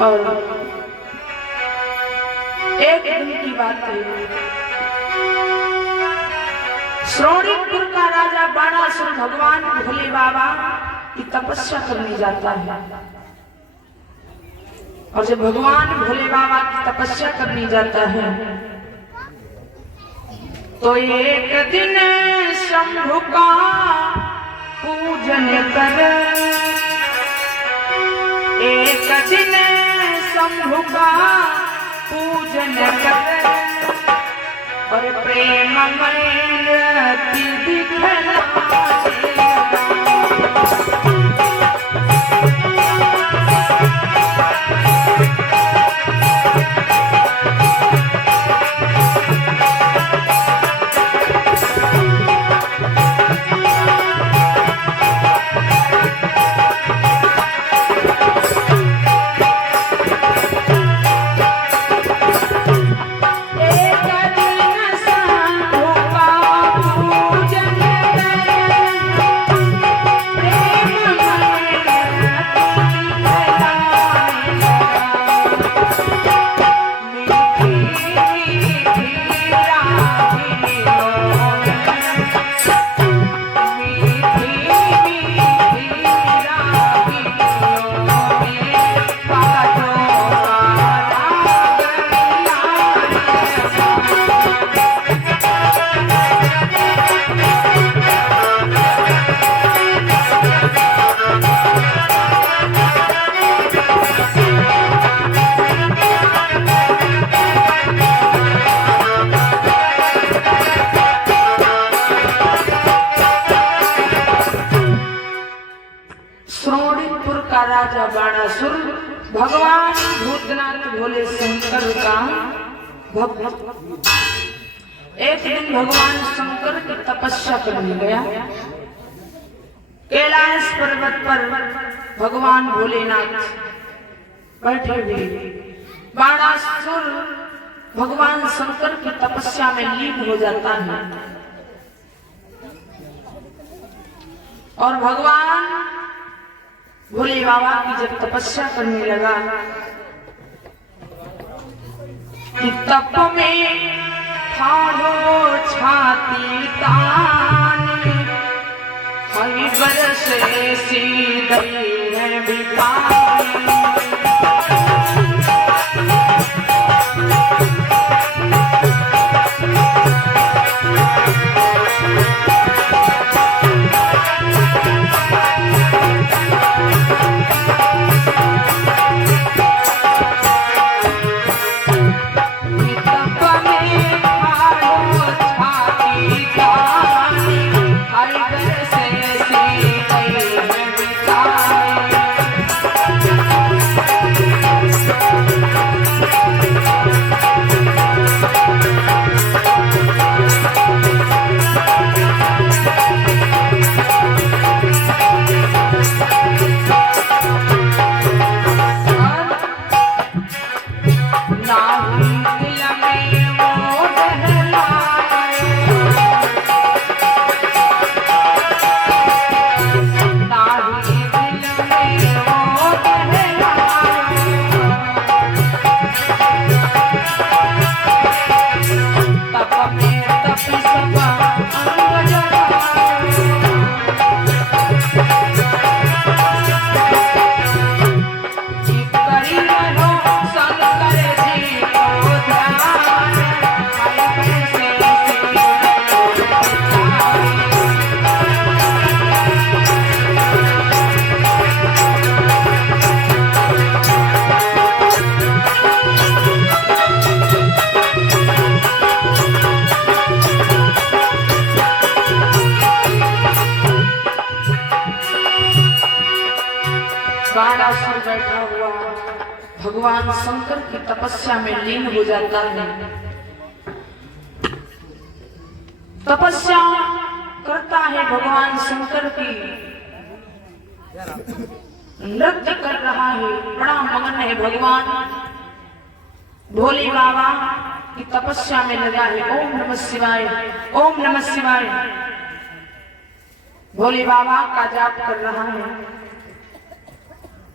और एक दिन की बात है, श्रोणीपुर का राजा बाणासुर भगवान भोले बाबा की तपस्या करने जाता है। और जब भगवान भोले बाबा की तपस्या करने जाता है तो एक दिन शंभु का पूजन कर, एक दिन शंभु का पूजन कर और प्रेममय दिखलाए। राजा बाणासुर भगवान भूतनाथ भोले शंकर का भक्त। एक दिन भगवान शंकर की तपस्या करने गया। कैलाश पर्वत पर भगवान भोलेनाथ बैठे हुए, बाणासुर भगवान शंकर की तपस्या में लीन हो जाता है और भगवान भोले बाबा की जब तपस्या करने लगा कि तप में ठाड़ो छाती तान, हरि बरसे सीधे है बिपानी। बाणासुर बैठा हुआ भगवान शंकर की तपस्या में लीन हो जाता है। तपस्या करता है भगवान शंकर की, नृत्य कर रहा है, बड़ा मगन है। भगवान भोले बाबा की तपस्या में लगा है। ओम नमः शिवाय, ओम नमः शिवाय भोले बाबा का जाप कर रहा है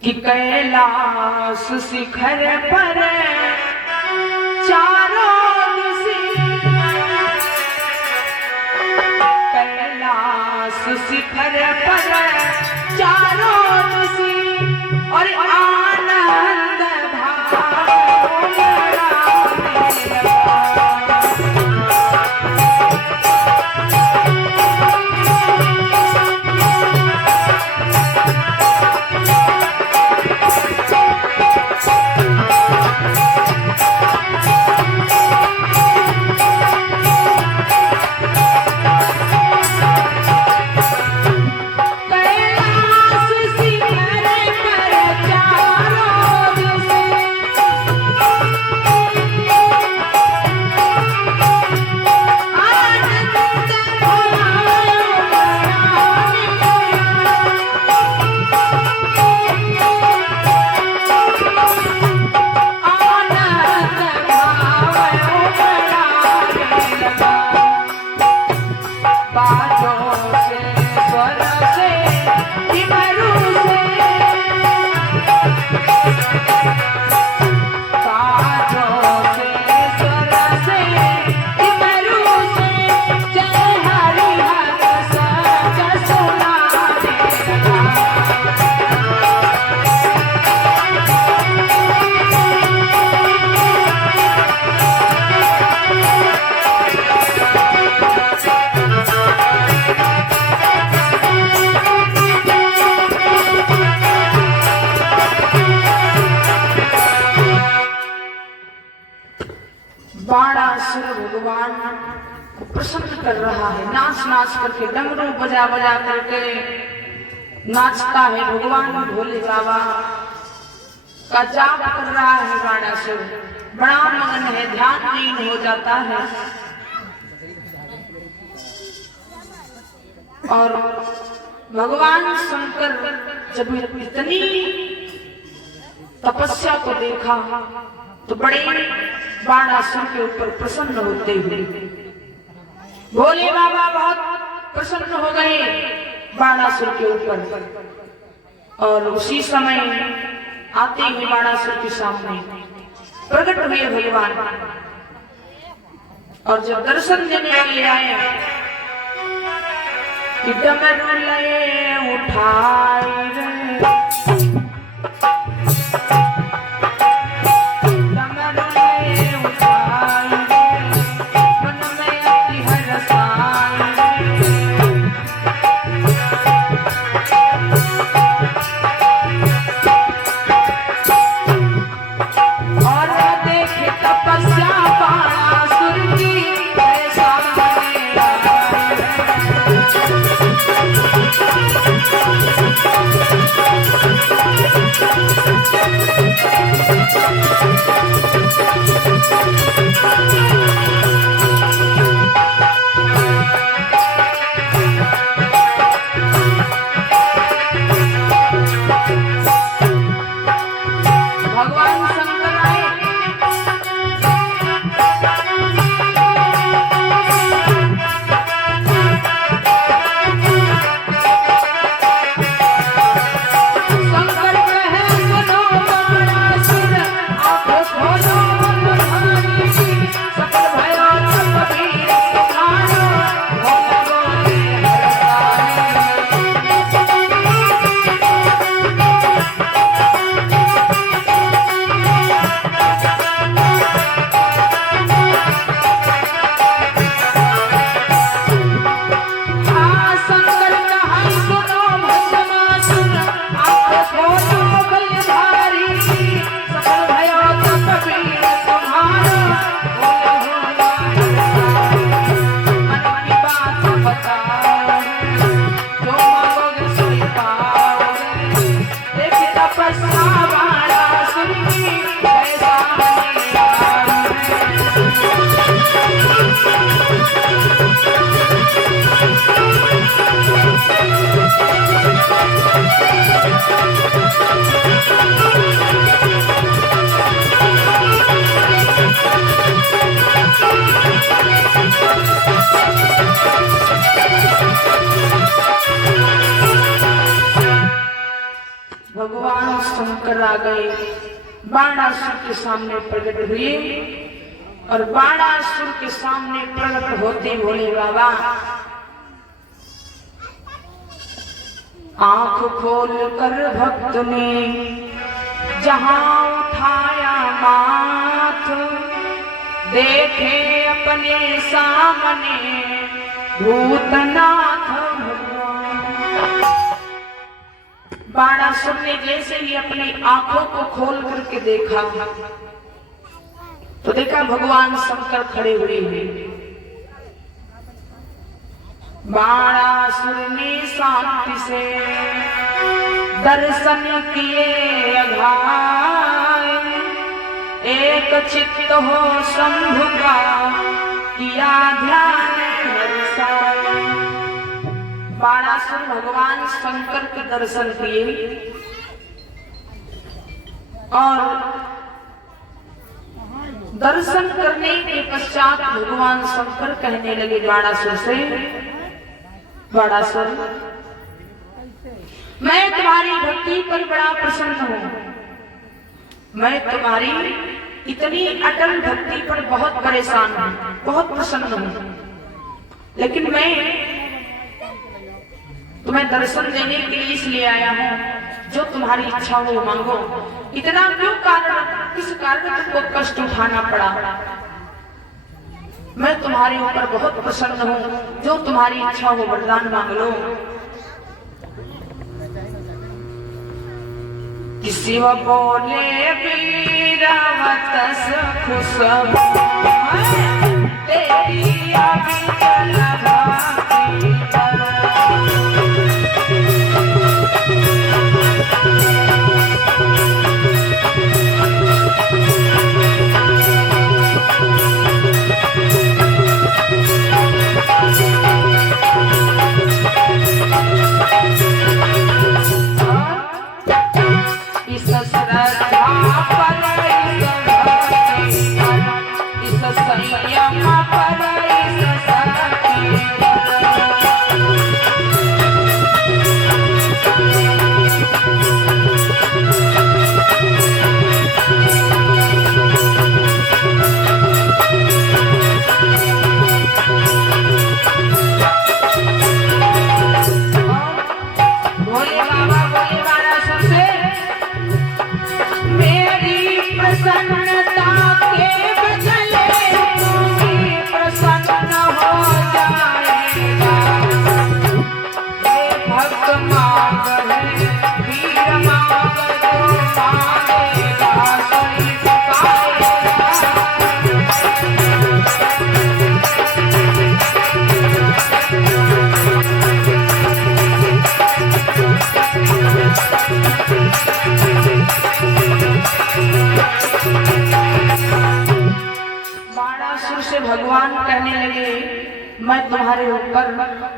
कि कैलाश शिखर पर चारों दिशा, कैलाश शिखर पर चारों दिशा और आनंद भाव लहराने लगा। बाणासुर भगवान प्रसन्न कर रहा है, नाच नाच करके डमरू बजा बजा करके नाचता है। भगवान भोले बाबा का जाप कर रहा है। बाणासुर बड़ा मगन है, ध्यान लीन हो जाता है और भगवान शंकर जब इतनी तपस्या को देखा तो बड़े बाणासुर के ऊपर प्रसन्न होते हुए भोले बाबा बहुत प्रसन्न हो गए बाणासुर के ऊपर और उसी समय आते ही बाणासुर के सामने प्रकट हुए भगवान और जब दर्शन देने के लिए आए कि डमरू लए उठाई रे बाणासुर के सामने प्रकट हुई और बाणासुर के सामने प्रकट होते भोले बाबा आंख खोल कर भक्त ने जहां उठाया माथ देखे अपने सामने भूतनाथ बाणासुर ने जैसे ही अपनी आंखों को खोल करके देखा तो देखा भगवान शंकर खड़े हुए हैं। बाणासुर ने शांति से दर्शन किए अघाय एक चित्त हो शंभु का किया ध्यान हर्षाय। बाणासुर भगवान शंकर के दर्शन किए और दर्शन करने के पश्चात भगवान शंकर कहने लगे बाणासुर से, बाणासुर मैं तुम्हारी भक्ति पर बड़ा प्रसन्न हूं, मैं तुम्हारी इतनी अटल भक्ति पर बहुत परेशान हूं, बहुत प्रसन्न हूं, लेकिन मैं तुम्हें दर्शन देने के लिए इसलिए आया हूं, जो तुम्हारी इच्छा हो मांगो। इतना क्यों कारण, किस कारण तुमको कष्ट उठाना पड़ा? मैं तुम्हारे ऊपर बहुत प्रसन्न हूं, जो तुम्हारी इच्छा हो वरदान मांग लो। किसी वो बोले वीरवतस खुश तेरी अविचल भक्ति पर। भगवान कहने लगे मैं तुम्हारे ऊपर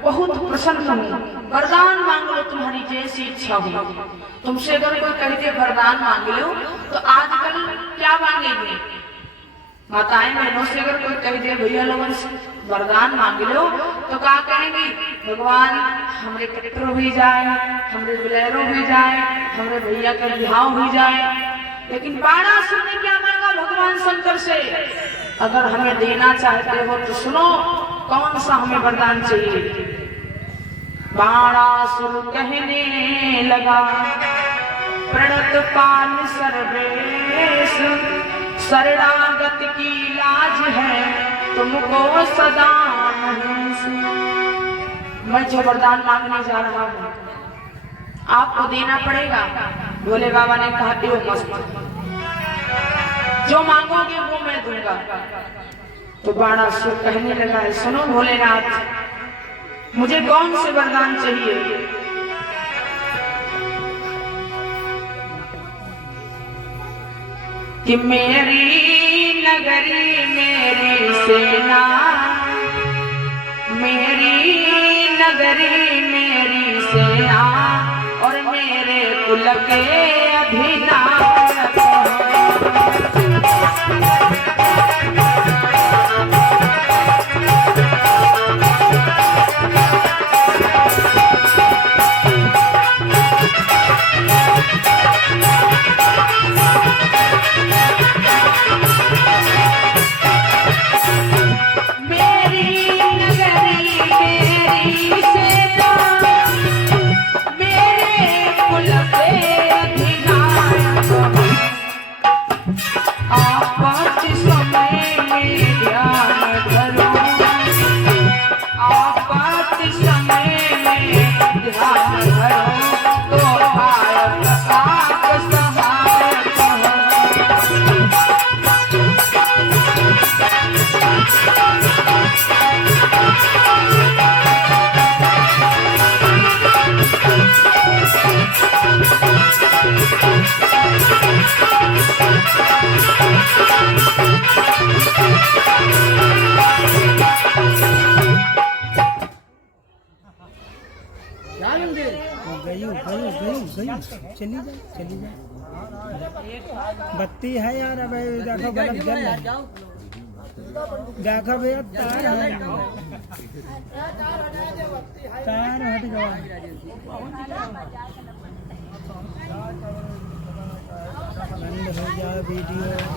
बहुत प्रसन्न हूँ, वरदान मांग लो तुम्हारी जैसी इच्छा हो। तुमसे अगर कोई कहते वरदान मांग लो तो आजकल क्या मांगेंगे? माताएं बहनों से अगर कोई कह दे भैया लोगों से वरदान मांग लो तो क्या कहेंगे? भगवान हमरे पुत्र हुई जाए, हमरे बिलेरो हुई जाए, हमरे भैया का विवाह हुई जाए। लेकिन बाणासुर ने क्या मांगा भगवान शंकर से? अगर हमें देना चाहते हो तो सुनो कौन सा हमें वरदान चाहिए। बाणासुर कहने लगा प्रणत पाल सर्वेश शरणागत की लाज है तुमको सदा महेश। मैं जो वरदान मांगने जा रहा हूँ आपको देना पड़ेगा। भोले बाबा ने कहा दो मस्त, जो मांगोगे वो मैं दूंगा। तो बाणासुर कहने लगा है सुनो भोलेनाथ मुझे कौन से वरदान चाहिए? कि मेरी नगरी मेरी सेना, मेरी नगरी मेरी सेना और मेरे कुल के अधिनायक चली जाए चली जाए। बत्ती है यार, अब देखो बल्ब जल रहा है। देखो भैया तार है, तार हट गया। बंद हो जाए वीडियो।